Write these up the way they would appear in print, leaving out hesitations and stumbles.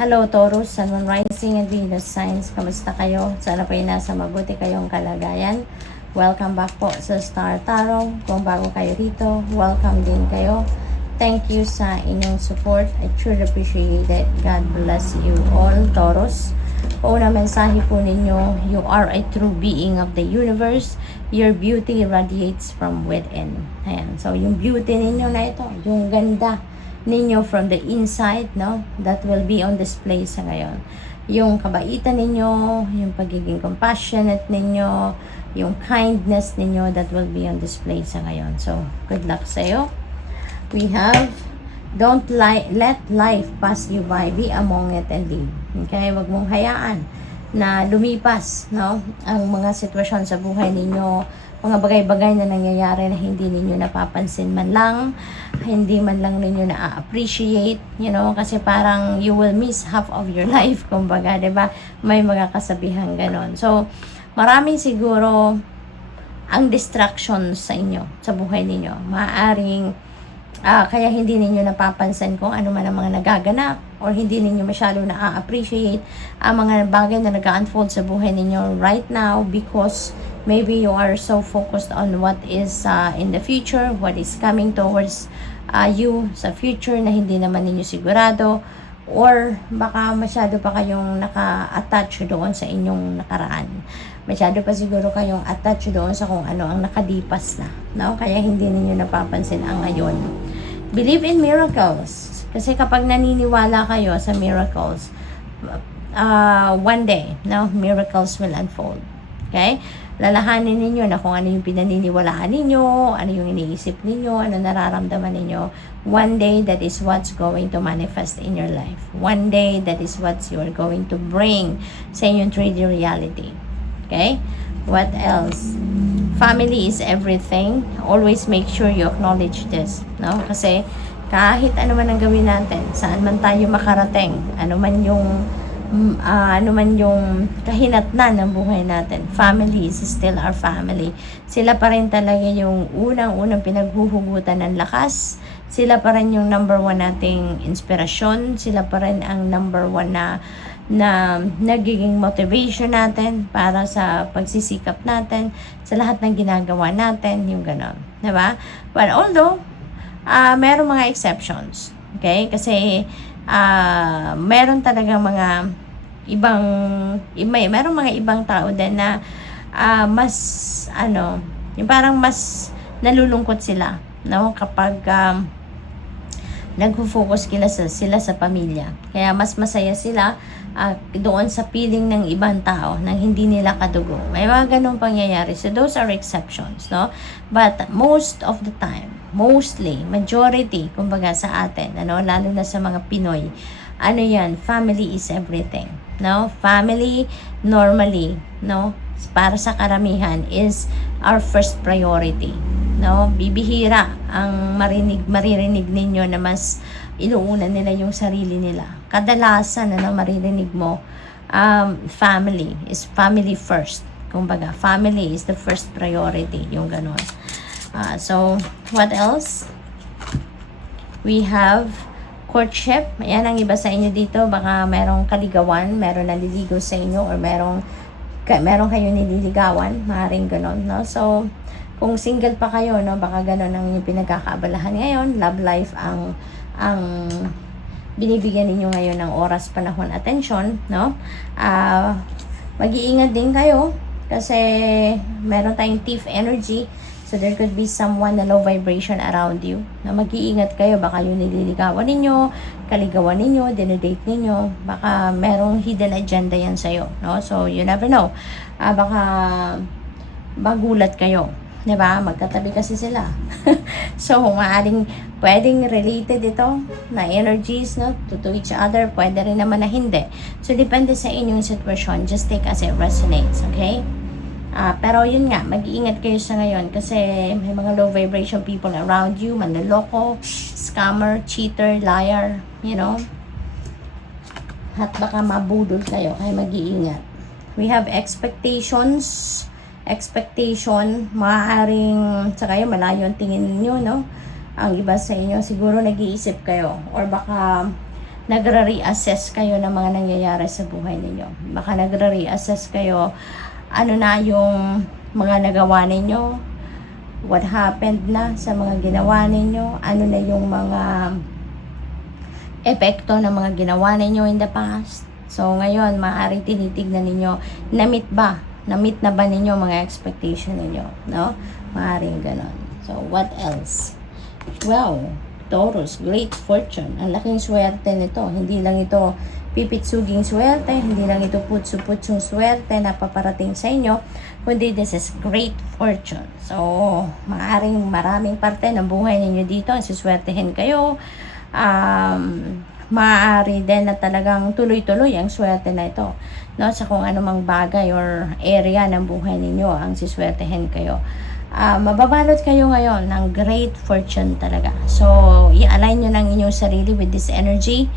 Hello Taurus, Sun, Moon, Rising and Venus signs. Kamusta kayo? Sana po nasa mabuti kayong kalagayan. Welcome back po sa Star Tarot. Kung bago kayo rito, welcome din kayo. Thank you sa inyong support. I truly appreciate it. God bless you all, Taurus. Una mensahe po ninyo, you are a true being of the universe. Your beauty radiates from within. Ayan. So, yung beauty ninyo na ito, yung ganda ninyo from the inside, no? That will be on display sa ngayon. Yung kabaitan ninyo, yung pagiging compassionate ninyo, yung kindness ninyo, that will be on display sa ngayon. So, good luck sa'yo. We have, don't let life pass you by. Be among it and live. Okay? Huwag mong hayaan na lumipas, no? Ang mga sitwasyon sa buhay ninyo, mga bagay-bagay na nangyayari na hindi ninyo napapansin man lang, hindi man lang ninyo na-appreciate, you know, kasi parang you will miss half of your life, kumbaga, diba? May mga kasabihan ganon. So, maraming siguro ang distractions sa inyo, sa buhay ninyo. Maaaring kaya hindi ninyo napapansin kung ano man ang mga nagaganap or hindi ninyo masyado na-appreciate ang mga bagay na nag-unfold sa buhay ninyo right now because maybe you are so focused on what is in the future, what is coming towards you sa future na hindi naman ninyo sigurado, or baka masyado pa kayong naka-attach doon sa inyong nakaraan. Masyado pa siguro kayong attach doon sa kung ano ang nakadipas na, no? Kaya hindi ninyo napapansin ang ngayon. Believe in miracles. Kasi kapag naniniwala kayo sa miracles, one day, no, miracles will unfold. Okay? Lalahanin ninyo na kung ano yung pinaniniwalaan ninyo, ano yung iniisip ninyo, ano nararamdaman ninyo. One day, that is what's going to manifest in your life. One day, that is what you're going to bring sa inyong 3D reality. Okay? What else? Family is everything. Always make sure you acknowledge this. No? Kasi kahit ano man ang gawin natin, saan man tayo makarating, ano man yung kahinatnan ng buhay natin, family is still our family. Sila pa rin talaga yung unang pinaghuhugutan ng lakas. Sila pa rin yung number one nating inspirasyon. Sila pa rin ang number one na nagiging motivation natin para sa pagsisikap natin, sa lahat ng ginagawa natin, yung gano'n. Diba? But although, meron mga exceptions. Okay? Kasi, meron talaga mga merong mga ibang tao din na yung parang mas nalulungkot sila, no? Kapag nagfo-focus sila sa pamilya. Kaya mas masaya sila doon sa piling ng ibang tao nang hindi nila kadugo. May mga ganong pangyayari. So those are exceptions, no? But most of the time, majority, kumbaga sa atin, lalo na sa mga Pinoy, family is everything. No? Family, normally, no? Para sa karamihan, is our first priority. No? Bibihira ang maririnig ninyo na mas inuuna nila yung sarili nila. Kadalasan maririnig mo, family is family first. Kumbaga, family is the first priority, yung ganon. So, what else? We have courtship. Ayan ang iba sa inyo dito. Baka merong kaligawan, meron naliligaw sa inyo, or meron kayo nililigawan. Maaaring ganon, no? So, kung single pa kayo, no, baka ganon ang inyong pinagkakaabalahan ngayon. Love life ang binibigyan ninyo ngayon ng oras, panahon, atensyon, no? Mag-iingat din kayo kasi meron tayong thief energy. So, there could be someone na low vibration around you. Na mag-iingat kayo. Baka yung nililigawan ninyo, kaligawan ninyo, dinedate ninyo. Baka merong hidden agenda yan sa'yo. No? So, you never know. Baka magulat kayo. Diba? Magkatabi kasi sila. So, pwedeng related ito na energies, no? To each other. Pwede rin naman na hindi. So, depende sa inyong sitwasyon. Just take as it resonates. Okay? Pero yun nga, mag-iingat kayo sa ngayon kasi may mga low vibration people around you, manloloko, scammer, cheater, liar, you know. At baka mabudol kayo, kaya mag-iingat. We have expectations. Maaaring sa kayo, malayo ang tingin ninyo, no? Ang iba sa inyo, siguro nag-iisip kayo. Or baka nagre-reassess kayo ng mga nangyayari sa buhay ninyo. Baka nagre-reassess kayo, ano na yung mga nagawa ninyo, what happened na sa mga ginawa ninyo, ano na yung mga epekto ng mga ginawa ninyo in the past. So, ngayon, maaaring tinitignan ninyo, na-meet na ba ninyo mga expectation ninyo, no? Maaaring ganon. So, what else? Well, Taurus, great fortune. Ang laking swerte nito. Hindi lang ito pipitsuging swerte, hindi lang ito putsu-putsung swerte na paparating sa inyo, kundi this is great fortune. So, maaaring maraming parte ng buhay ninyo dito, siswertehin kayo. Maaari din na talagang tuloy-tuloy ang swerte na ito, no? Sa kung anumang bagay or area ng buhay ninyo ang siswertehin kayo. Mababalot kayo ngayon ng great fortune talaga. So, i-align nyo ng inyong sarili with this energy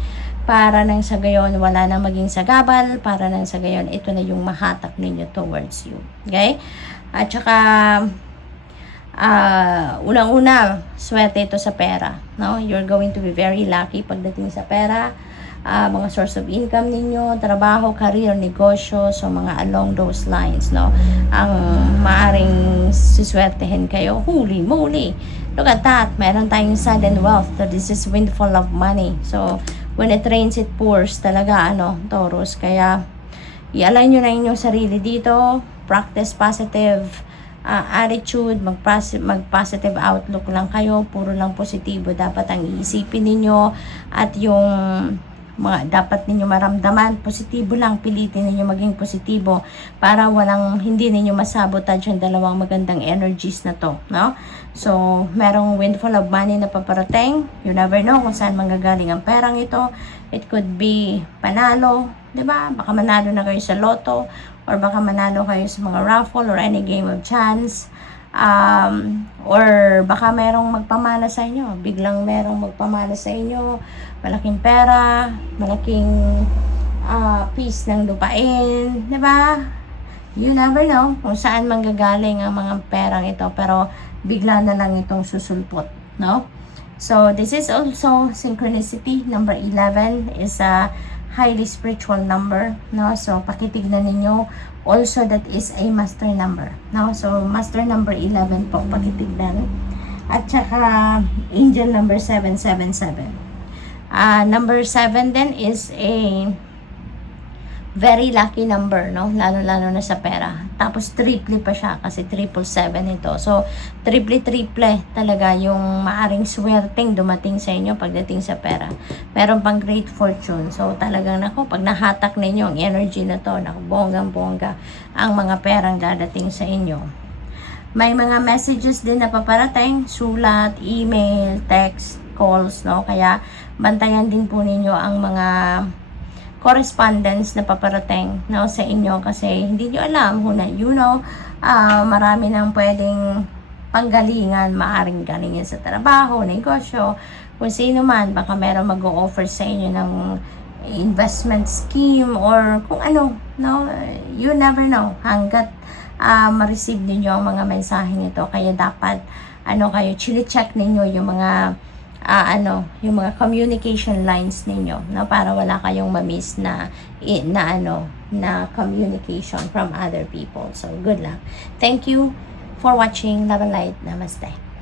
para nang sa gayon wala nang maging sagabal, para nang sa gayon ito na yung mahatak ninyo towards you. Okay? At saka, unang-una, swerte ito sa pera. No? You're going to be very lucky pagdating sa pera. Mga source of income ninyo, trabaho, career, negosyo, so mga along those lines, no? Ang maaring siswertehin kayo, holy moly! Look at that, meron tayong sudden wealth, so this is windfall of money. So, when it rains, it pours talaga, Taurus. Kaya, i-align nyo na inyong sarili dito, practice positive attitude, mag-positive outlook lang kayo, puro lang positibo dapat ang iisipin ninyo, at yung mga dapat ninyo maramdaman, positibo lang, pilitin ninyo maging positibo para hindi ninyo masabotage yung dalawang magandang energies na to, no? So, merong windfall of money na paparating. You never know kung saan manggagaling ang perang ito. It could be panalo, di ba? Baka manalo na kayo sa loto, or baka manalo kayo sa mga raffle or any game of chance. Or baka merong magpamana sa inyo, biglang merong magpamana sa inyo, malaking pera, malaking piece ng lupain, di ba? You never know kung saan manggagaling ang mga perang ito, pero bigla na lang itong susulpot, no? So, this is also synchronicity. Number 11 is a highly spiritual number, no? So, pakitignan ninyo. Also, that is a master number, no? So, master number 11 po, pakitignan. At saka, angel number 777. Number 7 then is a very lucky number, no? Lalo-lalo na sa pera. Tapos, triple pa siya kasi 777 ito. So, triple talaga yung maaring swerteng dumating sa inyo pagdating sa pera. Meron pang great fortune. So, talagang pag nahatak ninyo ang energy na to, bonggang-bongga ang mga perang dadating sa inyo. May mga messages din na paparating, sulat, email, text, calls, no? Kaya, bantayan din po ninyo ang mga correspondence na paparating, no, sa inyo kasi hindi nyo alam, marami nang pwedeng panggalingan, maaring galingin sa trabaho, negosyo, kung sino man, baka meron mag-o-offer sa inyo ng investment scheme or kung ano, no, you never know hanggat ma-receive ninyo ang mga mensaheng ito. Kaya dapat kayo chine-check ninyo yung mga yung mga communication lines ninyo, no, para wala kayong ma-miss na communication from other people. So, good luck. Thank you for watching. Love and light. Namaste.